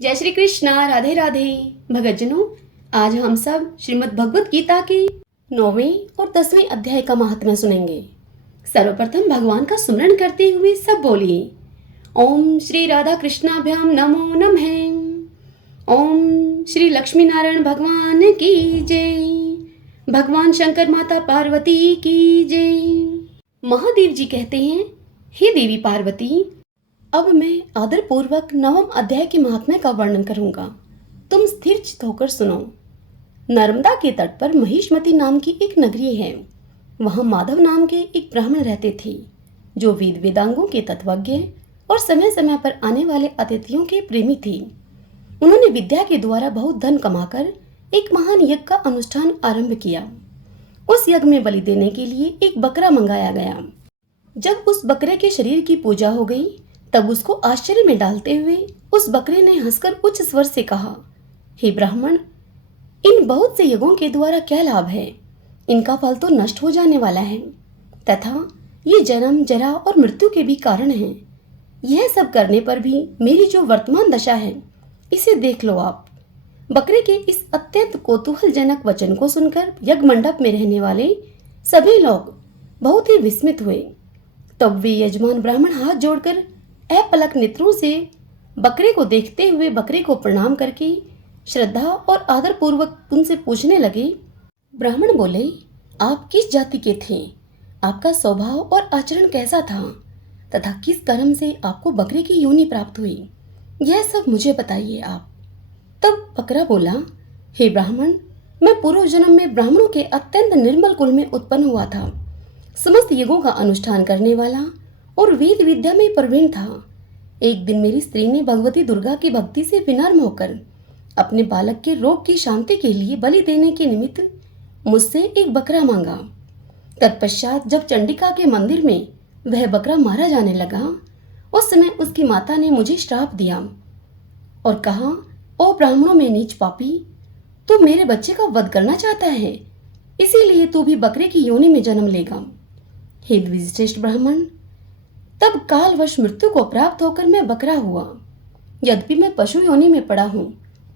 जय श्री कृष्णा। राधे राधे। भगतजनों, आज हम सब श्रीमद् भगवत गीता के 9वें और 10वें अध्याय का महात्म्य सुनेंगे। सर्वप्रथम भगवान का सुमरण करते हुए सब बोलिए, ओम श्री राधा कृष्णाभ्याम नमो नमः। ओम श्री लक्ष्मी नारायण भगवान की जय। भगवान शंकर माता पार्वती की जय। महादेव जी कहते हैं, हे देवी पार्वती, अब मैं आदर पूर्वक 9वें अध्याय के महात्म्य का वर्णन करूंगा। तुम स्थिर चित होकर सुनो। नर्मदा के तट पर महिष्मती नाम की एक नगरी है। वहां माधव नाम के एक ब्राह्मण रहते थे, जो वेद वेदांगों के तत्वज्ञ और समय समय पर आने वाले अतिथियों के प्रेमी थे। उन्होंने विद्या के द्वारा बहुत धन कमाकर एक महान यज्ञ का अनुष्ठान आरंभ किया। उस यज्ञ में बलि देने के लिए एक बकरा मंगाया गया। जब उस बकरे के शरीर की पूजा हो गई, तब उसको आश्चर्य में डालते हुए उस बकरे ने हंसकर उच्च स्वर से कहा, हे ब्राह्मण, इन बहुत से यज्ञों के द्वारा क्या लाभ है? इनका फल तो नष्ट हो जाने वाला है तथा ये जन्म, जरा और मृत्यु के भी कारण है। यह सब करने पर भी मेरी जो वर्तमान दशा है, इसे देख लो आप। बकरे के इस अत्यंत कौतूहलजनक वचन को सुनकर यज्ञ मंडप में रहने वाले सभी लोग बहुत ही विस्मित हुए। तब वे यजमान ब्राह्मण हाथ जोड़कर अपलक नेत्रों से बकरे को देखते हुए बकरे को प्रणाम करके श्रद्धा और आदर पूर्वक उनसे पूछने लगे। ब्राह्मण बोले, आप किस जाति के थे? आपका स्वभाव और आचरण कैसा था तथा किस कर्म से आपको बकरे की योनि प्राप्त हुई? यह सब मुझे बताइए आप। तब बकरा बोला, हे ब्राह्मण, मैं पूर्व जन्म में ब्राह्मणों के अत्यंत निर्मल कुल में उत्पन्न हुआ था। समस्त यज्ञों का अनुष्ठान करने वाला और वेद विद्या में प्रवीण था। एक दिन मेरी स्त्री ने भगवती दुर्गा की भक्ति से विनम्र होकर अपने बालक के रोग की शांति के लिए बलि देने के निमित्त मुझसे एक बकरा मांगा। तत्पश्चात जब चंडिका के मंदिर में वह बकरा मारा जाने लगा, उस समय उसकी माता ने मुझे श्राप दिया और कहा, ओ ब्राह्मणों में नीच पापी, तू मेरे बच्चे का वध करना चाहता है, इसीलिए तू भी बकरे की योनि में जन्म लेगा। हे द्विजश्रेष्ठ ब्राह्मण, तब कालवश मृत्यु को प्राप्त होकर मैं बकरा हुआ। यद्यपि मैं पशु योनि में पड़ा हूँ,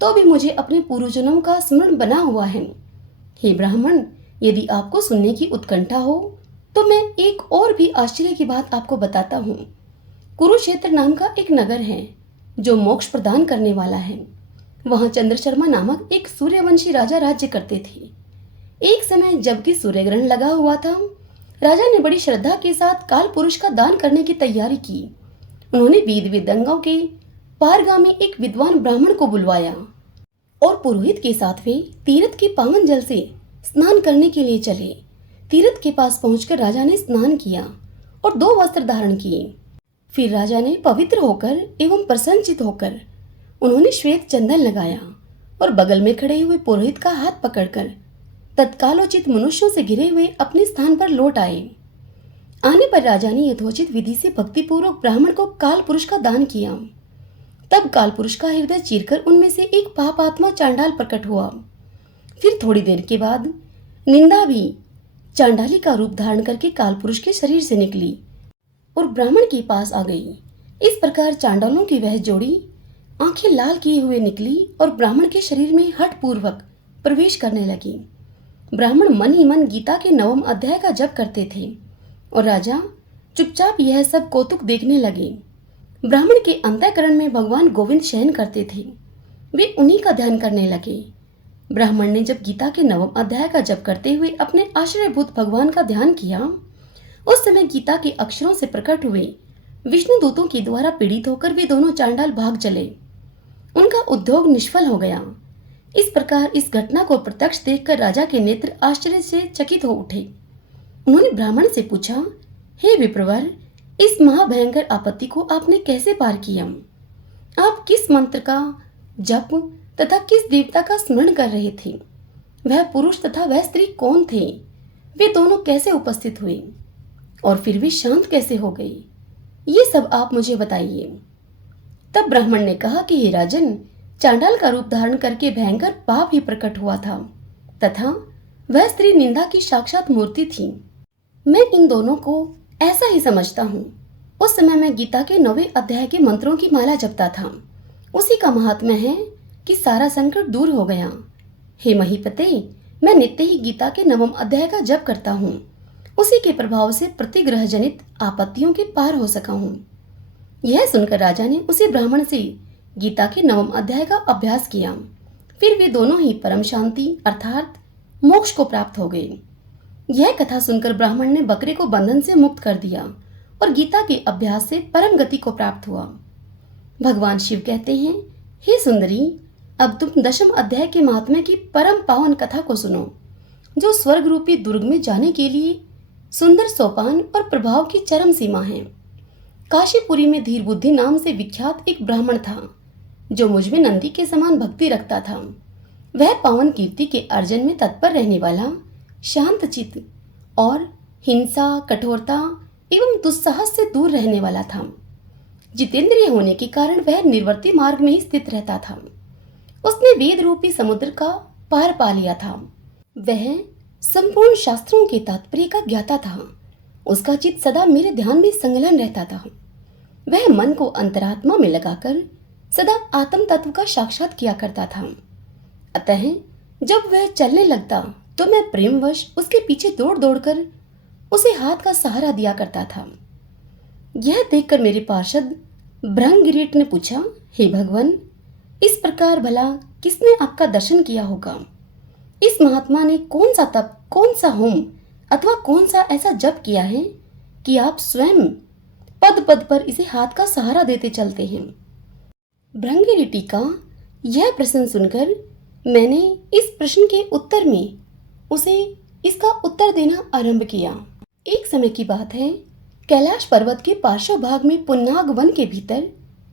तो भी मुझे अपने पूर्वजन्मों का स्मरण बना हुआ है। हे ब्राह्मण, यदि आपको सुनने की उत्कंठा हो तो मैं एक और भी आश्चर्य की बात आपको बताता हूँ। कुरुक्षेत्र नाम का एक नगर है, जो मोक्ष प्रदान करने वाला है। वहां चंद्रशर्मा नामक एक सूर्यवंशी राजा राज्य करते थे। एक समय जबकि सूर्य ग्रहण लगा हुआ था, राजा ने बड़ी श्रद्धा के साथ काल पुरुष का दान करने की तैयारी की। उन्होंने वेद वेदांगों के पारगामी एक विद्वान ब्राह्मण को बुलवाया और पुरोहित के साथ वे तीर्थ के पावन जल से स्नान करने के लिए चले। तीर्थ के पास पहुंचकर राजा ने स्नान किया और 2 वस्त्र धारण किए। फिर राजा ने पवित्र होकर एवं प्रसन्नचित होकर उन्होंने श्वेत चंदन लगाया और बगल में खड़े हुए पुरोहित का हाथ पकड़कर तत्कालोचित मनुष्यों से घिरे हुए अपने स्थान पर लौट आए। आने पर राजा ने यथोचित विधि से भक्तिपूर्वक ब्राह्मण को काल पुरुष का दान किया। तब काल पुरुष का हृदय चीरकर उनमें से एक पापात्मा चांडाल प्रकट हुआ। फिर थोड़ी देर के बाद निंदा भी चांडाली का रूप धारण करके काल पुरुष के शरीर से निकली और ब्राह्मण के पास आ गई। इस प्रकार चांडालों की वह जोड़ी आंखें लाल किए हुए निकली और ब्राह्मण के शरीर में हठ पूर्वक प्रवेश करने लगी। ब्राह्मण मन ही मन गीता के 9वें अध्याय का जप करते थे और राजा चुपचाप यह सब कौतुक देखने लगे। ब्राह्मण के अंतःकरण में भगवान गोविंद शयन करते थे, वे उन्हीं का ध्यान करने लगे। ब्राह्मण ने जब गीता के 9वें अध्याय का जप करते हुए अपने आश्रयभूत भगवान का ध्यान किया, उस समय गीता के अक्षरों से प्रकट हुए विष्णु दूतों के द्वारा पीड़ित होकर वे दोनों चांडाल भाग चले। उनका उद्योग निष्फल हो गया। इस प्रकार इस घटना को प्रत्यक्ष देखकर राजा के नेत्र आश्चर्य से चकित हो उठे। उन्होंने ब्राह्मण से पूछा, हे विप्रवर, इस महाभयंकर आपत्ति को आपने कैसे पार किया? आप किस मंत्र का जप तथा किस देवता का स्मरण कर रहे थे? वह पुरुष तथा वह स्त्री कौन थे? वे दोनों कैसे उपस्थित हुए और फिर वे शांत कैसे हो गई? ये सब आप मुझे बताइए। तब ब्राह्मण ने कहा कि हे राजन, चांडाल का रूप धारण करके भयंकर पाप ही प्रकट हुआ था तथा वह स्त्री निंदा की साक्षात मूर्ति थी। मैं इन दोनों को ऐसा ही समझता हूँ। उस समय मैं गीता के 9वें अध्याय के मंत्रों की माला जपता था उसी का महात्म्य है कि सारा संकट दूर हो गया। हे महीपते, मैं नित्य ही गीता के 9वें अध्याय का जप करता हूँ। उसी के प्रभाव से प्रतिग्रह जनित आपत्तियों के पार हो सका हूँ। यह सुनकर राजा ने उसी ब्राह्मण से गीता के 9वें अध्याय का अभ्यास किया। फिर वे दोनों ही परम शांति अर्थात मोक्ष को प्राप्त हो गए। यह कथा सुनकर ब्राह्मण ने बकरे को बंधन से मुक्त कर दिया और गीता के अभ्यास से परम गति को प्राप्त हुआ। भगवान शिव कहते हैं, हे सुंदरी, अब तुम 10वें अध्याय के महात्म्य की परम पावन कथा को सुनो, जो स्वर्ग रूपी दुर्ग में जाने के लिए सुंदर सोपान और प्रभाव की चरम सीमा है। काशीपुरी में धीर बुद्धि नाम से विख्यात एक ब्राह्मण था, जो मुझ में नंदी के समान भक्ति रखता था। वह पावन कीर्ति के अर्जन में तत्पर रहने वाला, शांत चित्त और हिंसा, कठोरता एवं दुस्साहस से दूर रहने वाला था। जितेंद्रिय होने के कारण वह निर्वर्ती मार्ग में ही स्थित रहता था। उसने वेद रूपी समुद्र का पार पा लिया था। वह संपूर्ण शास्त्रों के तात्पर्य का ज्ञाता था। उसका चित्त सदा मेरे ध्यान में संलग्न रहता था। वह मन को अंतरात्मा में लगाकर सदा आत्म तत्व का साक्षात किया करता था। अतः जब वह चलने लगता तो मैं प्रेमवश उसके पीछे दौड़ दौड़कर उसे हाथ का सहारा दिया करता था। यह देखकर मेरे पार्षद भृंगिरीट ने पूछा, हे भगवान, इस प्रकार भला किसने आपका दर्शन किया होगा? इस महात्मा ने कौन सा तप, कौन सा होम अथवा कौन सा ऐसा जप किया है कि आप स्वयं पद पद पर इसे हाथ का सहारा देते चलते हैं? भृंगिरीटी का यह प्रश्न सुनकर मैंने इस प्रश्न के उत्तर में उसे इसका उत्तर देना आरंभ किया। एक समय की बात है, कैलाश पर्वत के पार्श्व भाग में पुन्नाग वन के भीतर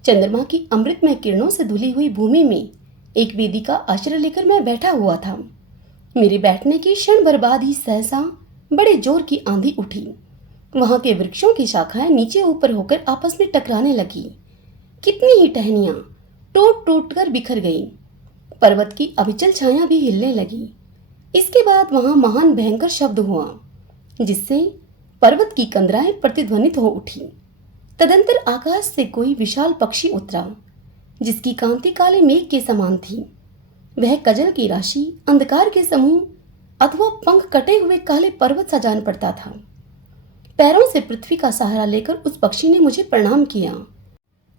चंद्रमा की अमृतमय किरणों से धुली हुई भूमि में एक वेदी का आश्रय लेकर मैं बैठा हुआ था। मेरे बैठने के क्षण भर बाद ही सहसा बड़े जोर की आंधी उठी। वहां के वृक्षों की शाखाएं नीचे ऊपर होकर आपस में टकराने लगी। कितनी ही टहनियां टूट टूट कर बिखर गई। पर्वत की अविचल छाया भी हिलने लगी। इसके बाद वहां महान भयंकर शब्द हुआ, जिससे पर्वत की कंदराएं प्रतिध्वनित हो उठी। तदंतर आकाश से कोई विशाल पक्षी उतरा, जिसकी कांति काले मेघ के समान थी। वह कजल की राशि, अंधकार के समूह अथवा पंख कटे हुए काले पर्वत सा जान पड़ता था। पैरों से पृथ्वी का सहारा लेकर उस पक्षी ने मुझे प्रणाम किया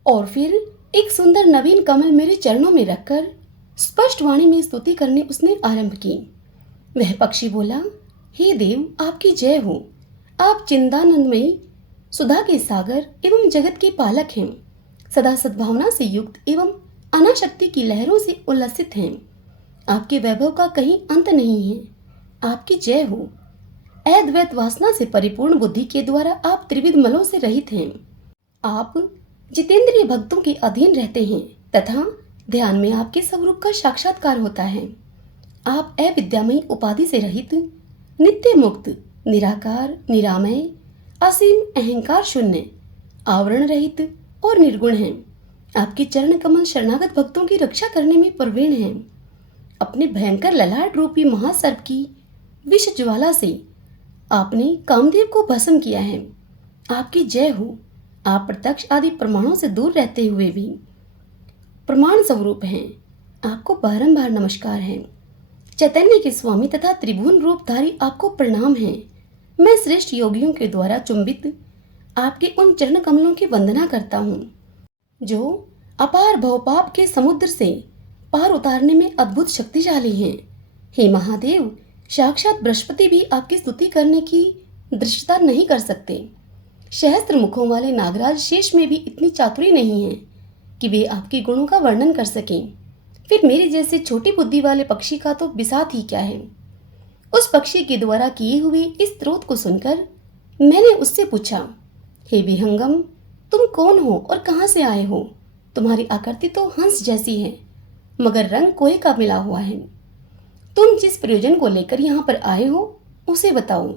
और फिर एक सुंदर नवीन कमल मेरे चरणों में रखकर स्पष्ट वाणी में स्तुति करने उसने आरंभ की। वह पक्षी बोला, हे देव, आपकी जय हो। आप चिंतानंदमयी, सुधा के सागर एवं जगत के पालक हैं। सदा सद्भावना से युक्त एवं अनाशक्ति की लहरों से उल्लसित हैं। आपके वैभव का कहीं अंत नहीं है। आपकी जय हो। अद्वैत वासना से परिपूर्ण बुद्धि के द्वारा आप त्रिविध मलों से रहित हैं। आप जितेंद्रिय भक्तों के अधीन रहते हैं तथा ध्यान में आपके स्वरूप का साक्षात्कार होता है। आप अविद्यामयी उपाधि से रहित, नित्य मुक्त, निराकार, निरामय, असीम अहंकार शून्य, आवरण रहित और निर्गुण हैं। आपके चरण कमल शरणागत भक्तों की रक्षा करने में प्रवीण हैं। अपने भयंकर ललाट रूपी महासर्प की विष ज्वाला से आपने कामदेव को भस्म किया है। आपकी जय हो। आप प्रत्यक्ष आदि प्रमाणों से दूर रहते हुए भी प्रमाण स्वरूप हैं। आपको बारंबार नमस्कार है। चैतन्य के स्वामी तथा त्रिभुवन रूपधारी आपको प्रणाम है। मैं श्रेष्ठ योगियों के द्वारा चुंबित आपके उन चरण कमलों की वंदना करता हूँ, जो अपार भवपाप के समुद्र से पार उतारने में अद्भुत शक्तिशाली हैं। हे महादेव, साक्षात बृहस्पति भी आपकी स्तुति करने की दृष्टता नहीं कर सकते। सहस्त्र मुखों वाले नागराज शेष में भी इतनी चातुरी नहीं है कि वे आपके गुणों का वर्णन कर सकें। फिर मेरे जैसे छोटी बुद्धि वाले पक्षी का तो बिसात ही क्या है। उस पक्षी के द्वारा किए हुए इस स्त्रोत को सुनकर मैंने उससे पूछा, हे विहंगम, तुम कौन हो और कहाँ से आए हो? तुम्हारी आकृति तो हंस जैसी है, मगर रंग कोहे का मिला हुआ है। तुम जिस प्रयोजन को लेकर यहाँ पर आए हो उसे बताओ।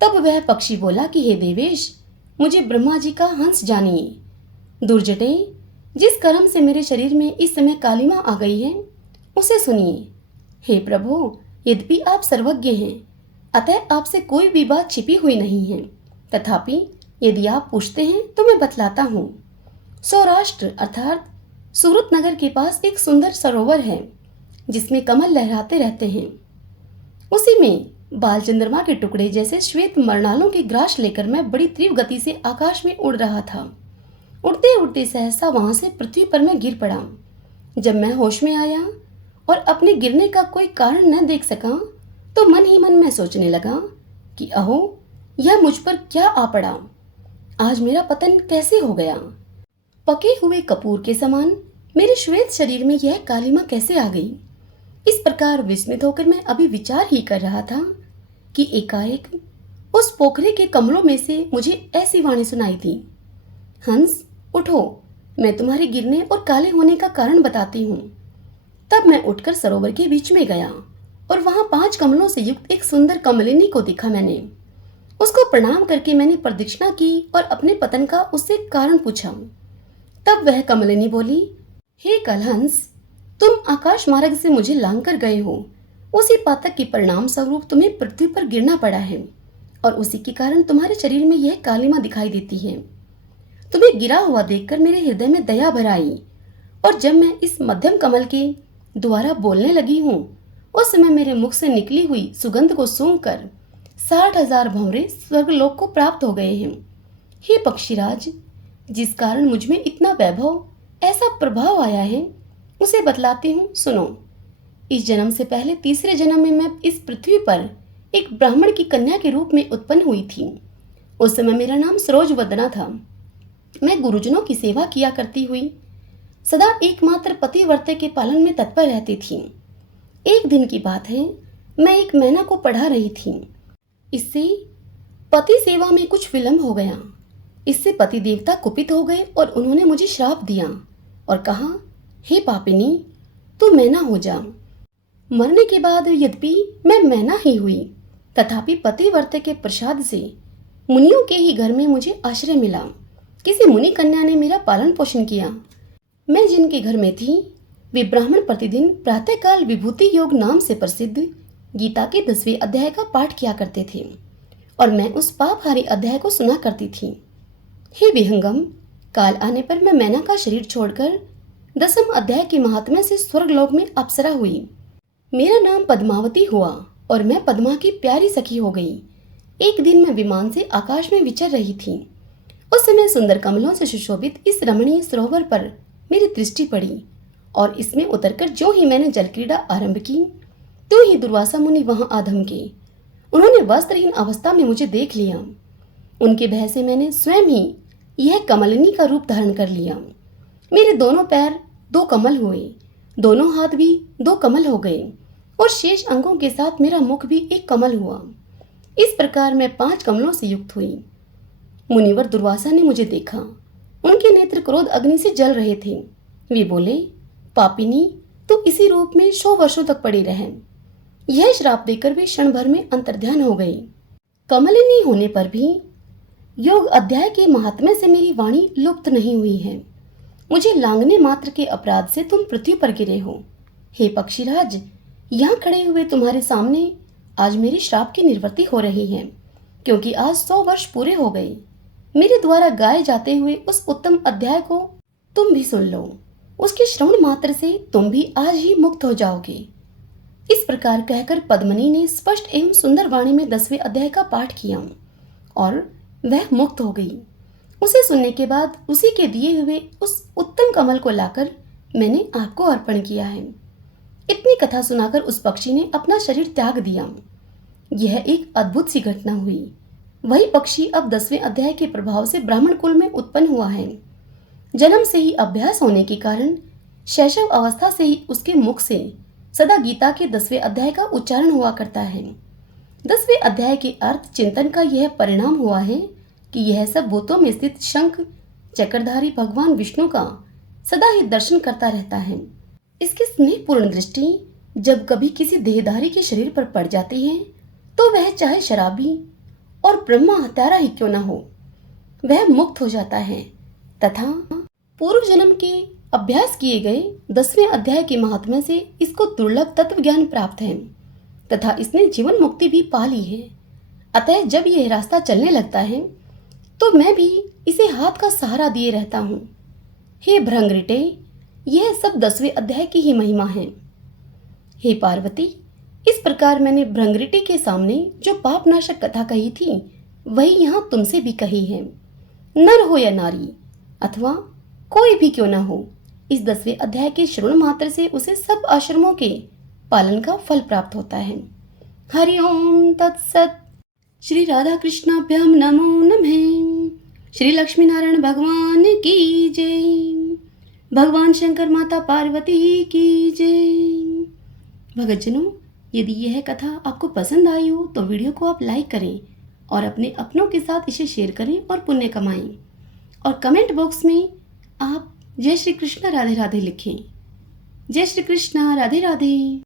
तब वह पक्षी बोला कि हे देवेश, मुझे ब्रह्मा जी का हंस जानिए। दुर्जटे, जिस कर्म से मेरे शरीर में इस समय कालिमा आ गई है उसे सुनिए। हे प्रभु, यद्यपि आप सर्वज्ञ हैं, अतः आपसे कोई भी बात छिपी हुई नहीं है। तथापि यदि आप पूछते हैं तो मैं बतलाता हूँ। सौराष्ट्र अर्थात सूरत नगर के पास एक सुंदर सरोवर है जिसमें कमल लहराते रहते हैं। उसी में बाल चंद्रमा के टुकड़े जैसे श्वेत मरणालों की ग्रास लेकर मैं बड़ी तीव्र गति से आकाश में उड़ रहा था। उड़ते उड़ते सहसा वहां से पृथ्वी पर मैं गिर पड़ा। जब मैं होश में आया और अपने गिरने का कोई कारण न देख सका तो मन ही मन में सोचने लगा कि अहो, यह मुझ पर क्या आ पड़ा। आज मेरा पतन कैसे हो गया। पके हुए कपूर के समान मेरे श्वेत शरीर में यह कालिमा कैसे आ गई। इस प्रकार विस्मित होकर मैं अभी विचार ही कर रहा था कि एकाएक उस पोखरे के कमलों में से मुझे ऐसी वाणी सुनाई दी, हंस उठो, मैं तुम्हारे गिरने और काले होने का कारण बताती हूँ। तब मैं उठकर सरोवर के बीच में गया और वहां 5 कमलों से युक्त एक सुंदर कमलिनी को देखा। मैंने उसको प्रणाम करके मैंने प्रदक्षिणा की और अपने पतन का उससे कारण पूछा। तब वह कमलिनी बोली, हे कलहंस, तुम आकाश मार्ग से मुझे लांग कर गए हो। उसी पातक के परिणाम स्वरूप तुम्हें पृथ्वी पर गिरना पड़ा है और उसी के कारण तुम्हारे शरीर में यह कालिमा दिखाई देती है। तुम्हें गिरा हुआ देखकर मेरे हृदय में दया भर आई और जब मैं इस मध्यम कमल के द्वारा बोलने लगी हूँ उस समय मेरे मुख से निकली हुई सुगंध को सूंघकर 60,000 भंवरे स्वर्गलोक को प्राप्त हो गए हैं। हे पक्षीराज, जिस कारण मुझ में इतना वैभव, ऐसा प्रभाव आया है उसे बतलाती हूँ, सुनो। इस जन्म से पहले तीसरे जन्म में मैं इस पृथ्वी पर एक ब्राह्मण की कन्या के रूप में उत्पन्न हुई थी। उस समय मेरा नाम सरोजवदना था। मैं गुरुजनों की सेवा किया करती हुई सदा एकमात्र पतिव्रते के पालन में तत्पर रहती थी। एक दिन की बात है, मैं एक मैना को पढ़ा रही थी। इससे पति सेवा में कुछ विलंब हो गया। इससे पति देवता कुपित हो गए और उन्होंने मुझे श्राप दिया और कहा, हे पापिनी, तू मैना हो जा। मरने के बाद यद्यपि मैं मैना ही हुई, तथापि पतिव्रते के प्रसाद से मुनियों के ही घर में मुझे आश्रय मिला। किसी मुनि कन्या ने मेरा पालन पोषण किया। मैं जिनके घर में थी वे ब्राह्मण प्रतिदिन प्रातःकाल विभूति योग नाम से प्रसिद्ध गीता के 10वें अध्याय का पाठ किया करते थे और मैं उस पापहारी अध्याय को सुना करती थी। हे विहंगम, काल आने पर मैं मैना का शरीर छोड़कर 10वें अध्याय के महात्म्य से स्वर्गलोक में अप्सरा हुई। मेरा नाम पद्मावती हुआ और मैं पद्मा की प्यारी सखी हो गई। एक दिन मैं विमान से आकाश में विचर रही थी। उस समय सुंदर कमलों से सुशोभित इस रमणीय सरोवर पर मेरी दृष्टि पड़ी और इसमें उतरकर जो ही मैंने जल क्रीड़ा आरंभ की तो ही दुर्वासा मुनि वहां आ धमके। उन्होंने वस्त्रहीन अवस्था में मुझे देख लिया। उनके भय से मैंने स्वयं ही यह कमलिनी का रूप धारण कर लिया। मेरे दोनों पैर 2 कमल हुए, दोनों हाथ भी 2 कमल हो गए और शेष अंगों के साथ मेरा मुख भी एक कमल हुआ। इस प्रकार मैं 5 कमलों से युक्त हुई। मुनिवर दुर्वासा ने मुझे देखा। उनके नेत्र क्रोध अग्नि से जल रहे थे। वे बोले, पापिनी, तो इसी रूप में 100 वर्षों तक पड़ी रहे। यह श्राप देकर वे क्षण भर में अंतर्ध्यान हो गई। कमलिनी होने पर भी योग अध्याय के महात्म्य से मेरी वाणी लुप्त नहीं हुई है। मुझे लांगने मात्र के अपराध से तुम पृथ्वी पर गिरे हो। हे पक्षीराज, यहाँ खड़े हुए तुम्हारे सामने आज मेरे श्राप की निवृत्ति हो रही है, क्योंकि आज 100 वर्ष पूरे हो गए। मेरे द्वारा गाए जाते हुए उस उत्तम अध्याय को तुम भी सुन लो। उसके श्रवण मात्र से तुम भी आज ही मुक्त हो जाओगे। इस प्रकार कहकर पद्मनी ने स्पष्ट एवं सुंदर वाणी में 10वें अध्याय का पाठ किया और वह मुक्त हो गई। उसे सुनने के बाद उसी के दिए हुए उस उत्तम कमल को लाकर मैंने आपको अर्पण किया है। इतनी कथा सुनाकर उस पक्षी ने अपना शरीर त्याग दिया। यह एक अद्भुत सी घटना हुई। वही पक्षी अब 10वें अध्याय के प्रभाव से ब्राह्मण कुल में उत्पन्न हुआ है। जन्म से ही अभ्यास होने के कारण शैशव अवस्था से ही उसके मुख से सदा गीता के 10वें अध्याय का उच्चारण हुआ करता है। 10वें अध्याय के अर्थ चिंतन का यह परिणाम हुआ है कि यह सब भूतों में स्थित शंख चक्रधारी भगवान विष्णु का सदा ही दर्शन करता रहता है। इसकी स्नेहपूर्ण दृष्टि जब कभी किसी देहधारी के शरीर पर पड़ जाती है तो वह चाहे शराबी और ब्रह्मा हत्यारा ही क्यों न हो, वह मुक्त हो जाता है तथा पूर्व जन्म के अभ्यास किए गए 10वें अध्याय के महात्म्य से इसको दुर्लभ तत्व ज्ञान प्राप्त है तथा इसने जीवन मुक्ति भी पा ली है। अतः जब यह रास्ता चलने लगता है तो मैं भी इसे हाथ का सहारा दिए रहता हूँ। हे भृंगरिटे, यह सब 10वें अध्याय की ही महिमा है। हे पार्वती, इस प्रकार मैंने भृंगरिटी के सामने जो पापनाशक कथा कही थी वही यहाँ तुमसे भी कही है। नर हो या नारी अथवा कोई भी क्यों न हो, इस 10वें अध्याय के श्रवण मात्र से उसे सब आश्रमों के पालन का फल प्राप्त होता है। हरि ओम तत्सत। श्री राधा कृष्णाभ्याम नमो नमः। श्री लक्ष्मी नारायण भगवान की जय। भगवान शंकर माता पार्वती की जय। भगतजनों, यदि यह कथा आपको पसंद आई हो तो वीडियो को आप लाइक करें और अपने अपनों के साथ इसे शेयर करें और पुण्य कमाएं। और कमेंट बॉक्स में आप जय श्री कृष्ण राधे राधे लिखें। जय श्री कृष्ण राधे राधे।